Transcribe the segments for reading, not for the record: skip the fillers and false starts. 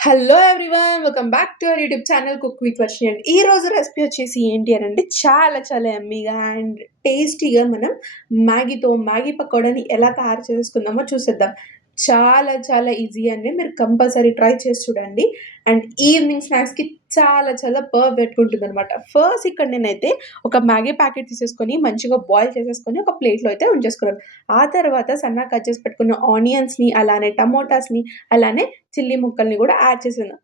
Hello everyone! Welcome back to our YouTube channel cook with Varshini అండి. ఈ రోజు recipe వచ్చేసి ఏంటి అనంటే చాలా యమ్మీగా అండ్ టేస్టీగా మనం మ్యాగీ పకోడాని ఎలా తయారు చేసుకుందామో చూసేద్దాం. చాలా ఈజీ అండి. మీరు కంపల్సరీ ట్రై చేసి చూడండి. అండ్ ఈవినింగ్ స్నాక్స్‌కి చాలా పర్ఫెక్ట్‌గా ఉంటుందనమాట. ఫస్ట్ ఇక్కడ నేనైతే ఒక మ్యాగీ ప్యాకెట్ తీసేసుకొని మంచిగా బాయిల్ చేసేసుకొని ఒక ప్లేట్‌లో అయితే ఉంచేసుకున్నాను. ఆ తర్వాత సన్నగా కట్ చేసి పెట్టుకున్న ఆనియన్స్‌ని, అలానే టమోటాస్‌ని, అలానే చిల్లీ ముక్కల్ని గూడా యాడ్ చేశాను.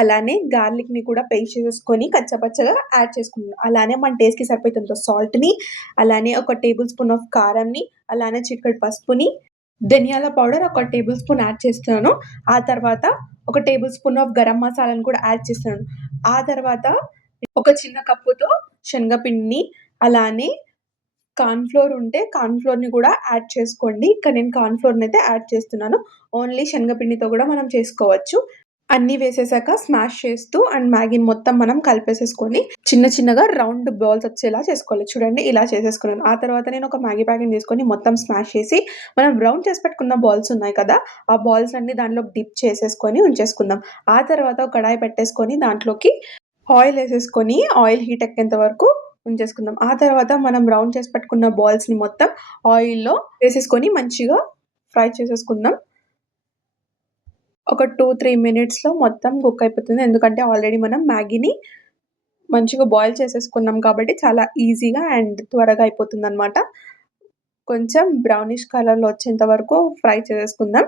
అలానే గార్లిక్‌ని కూడా పేస్ట్ చేసేసుకొని కచ్చాపచ్చాగా యాడ్ చేసుకున్నాను. అలానే మన టేస్ట్‌కి సరిపోయేంత సాల్ట్‌ని, అలానే ఒక టేబుల్ స్పూన్ ఆఫ్ కారంని, అలానే చిటికెడు పసుపుని, ధనియాల పౌడర్ ఒక టేబుల్ స్పూన్ యాడ్ చేస్తున్నాను. ఆ తర్వాత ఒక టేబుల్ స్పూన్ ఆఫ్ గరం మసాలాను కూడా యాడ్ చేస్తున్నాను. ఆ తర్వాత ఒక చిన్న కప్పుతో శనగపిండిని, అలానే కార్న్ ఫ్లోర్ ఉంటే కార్న్ ఫ్లోర్‌ని గూడా యాడ్ చేసుకోండి. ఇక్కడ నేను కార్న్ ఫ్లోర్‌నయితే యాడ్ చేస్తున్నాను. ఓన్లీ శనగపిండితో గూడా మనం చేసుకోవచ్చు. అన్నీ వేసేసాక స్మాష్ చేస్తూ అండ్ మ్యాగీని మొత్తం మనం కలిపేసేసుకొని చిన్నగా రౌండ్ బాల్స్ వచ్చేలా చేసుకోవాలి. చూడండి ఇలా చేసేసుకున్నాను. ఆ తర్వాత నేను ఒక మ్యాగీ ప్యాకెట్‌ని తీసుకొని మొత్తం స్మాష్ చేసి మనం రౌండ్ చేసి పెట్టుకున్న బాల్స్ ఉన్నాయి కదా! ఆ బాల్స్ అన్నీ దాంట్లోకి డిప్ చేసేసుకొని ఉంచేసుకుందాం. ఆ తర్వాత ఒక కడాయి పెట్టేసుకొని దాంట్లోకి ఆయిల్ ఆయిల్ హీట్ ఎక్కేంత వరకు ఉంచేసుకుందాం. ఆ తర్వాత మనం రౌండ్ చేసి పెట్టుకున్న బాల్స్‌ని మొత్తం ఆయిల్‌లో వేసేసుకొని మంచిగా ఫ్రై చేసేసుకుందాం. ఒక 2, 3 మినిట్స్‌లో మొత్తం కుక్ అయిపోతుంది. ఎందుకంటే ఆల్రెడీ మనం మ్యాగీని మంచిగా బాయిల్ చేసేసుకున్నాం కాబట్టి చాలా ఈజీగా అండ్ త్వరగా అయిపోతుందనమాట. కొంచెం బ్రౌనిష్ కలర్‌లో వచ్చేంత వరకు ఫ్రై చేసేసుకుందాం.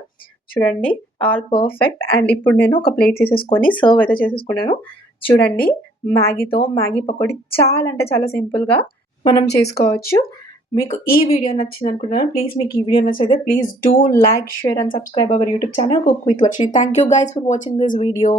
చూడండి ఆల్ పర్ఫెక్ట్. అండ్ ఇప్పుడు నేను ఒక ప్లేట్ తీసేసుకొని సర్వ్ అయితే చేసేసుకున్నాను. చూడండి మ్యాగీ పకోడీ చాలా అంటే చాలా సింపుల్‌గా మనం చేసుకోవచ్చు. మీకు ఈ వీడియో నచ్చిందనుకుంటున్నాను. మీకు ఈ వీడియో నచ్చితే please do like, share and subscribe our YouTube channel cook with Varshini. Thank you guys for watching this video.